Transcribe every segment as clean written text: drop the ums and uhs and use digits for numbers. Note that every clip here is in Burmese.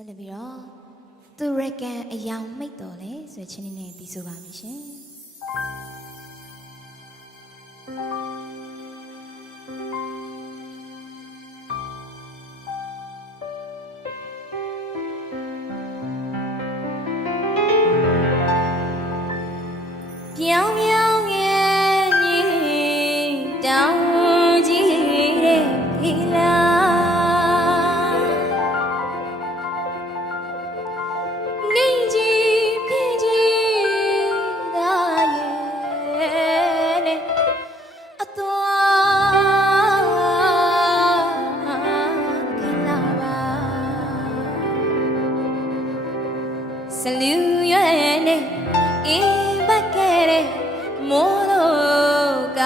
ဆက်လက်ပြီးတော့သူရကန်အယောင်မိတ်တော်လဲဆိုတဲ့ချင်းလေးနဲ့ပြီးဆိုပါမယ်ရှင်ပြောင်းပြောင်းရဲ့ညီတောင်းကြီးတဲ့ဒီလားနေကြီးဖြစ်ကြီးသာရဲ့နဲ့အသွားကလာပါဆလူရဲ့နဲ့အေးဘကဲတဲ့မိုးလို့က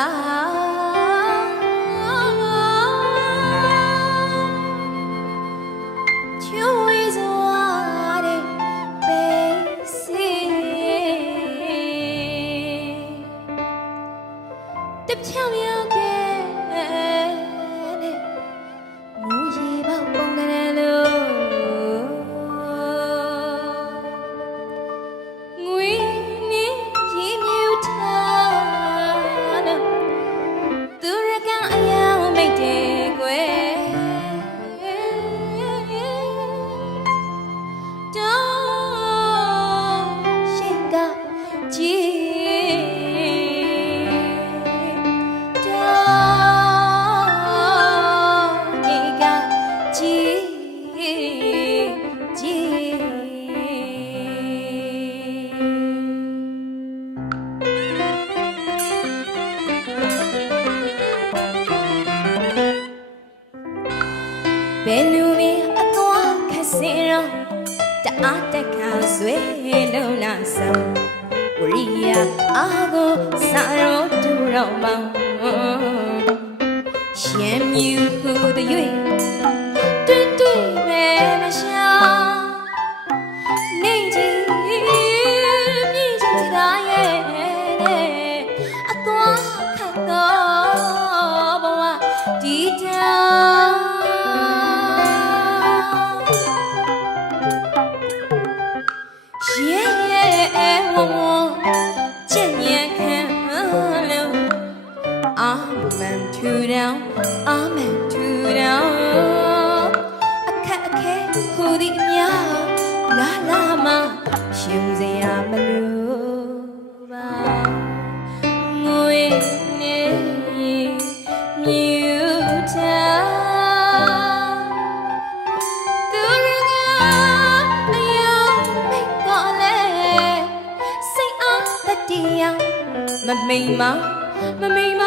တဖြောင်းမြောက်ကဲနဲ့မူရီပေါက်ပုံကလေးလို့ငွေနေရီမြူထားလို့သူရကအယောင်မိတ်တယ်ကွယ်တောင်းရှိကကြီးဘယ်လူမင်းအသွားခက်စင်တော့တအားတက်ခါဆွဲလုံးလာဆုံးဝရိယအားကိုစာရောတူတော့မောင်းရှမ်းမြူဟုတဲ့၍တွေ့တွေ့မဲ့မရှောင်းနေကြီးမြည်ကြီးသားရဲ့အသွားခက်တော့ဘဝဒီတောင်Amen to down အခက်အခဲဟူသည်အများလာလာမရှင်စရာမလိုပါငွေနေမြူတာသူရကအယောင်မိတ်တော်လဲစိတ်အားတတရားမမိန်မမမိန်မ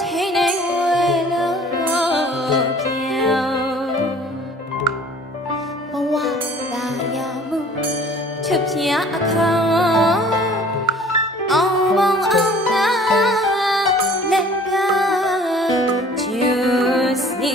ထိနေဝဲလို့ပြောင်းဘဝသာရမှုချစ်ပြအခါအောင်ပေါင်းအောင်နာလက်ကကျူစီ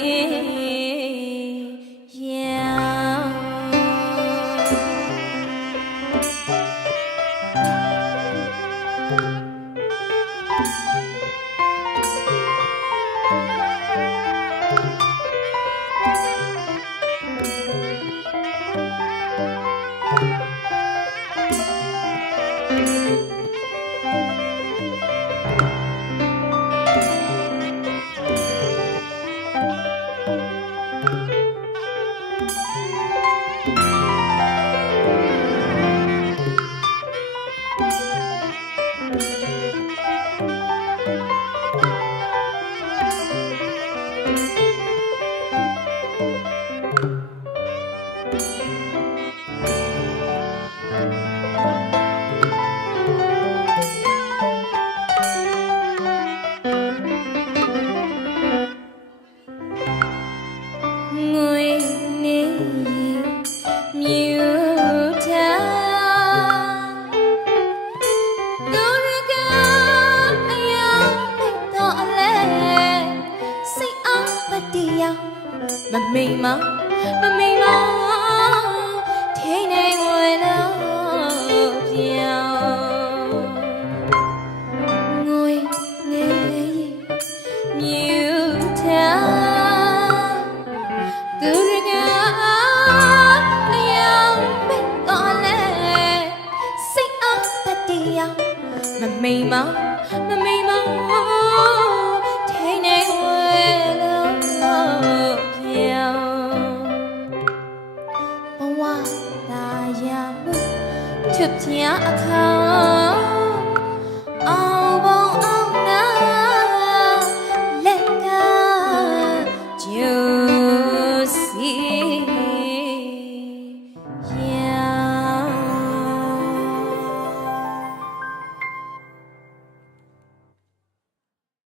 မမိန်မမမိန်မထိနေဝင်လို့ပြောင်းငွေငယ်မြူထားသူရကအယောင်ပိတ်တော်လဲစိတ်အားတတရားမမိန်မမမိန်မထိနေဝင်လို့ပြောင်းဘဝသာယာမှုချွတ်ချင်အခါ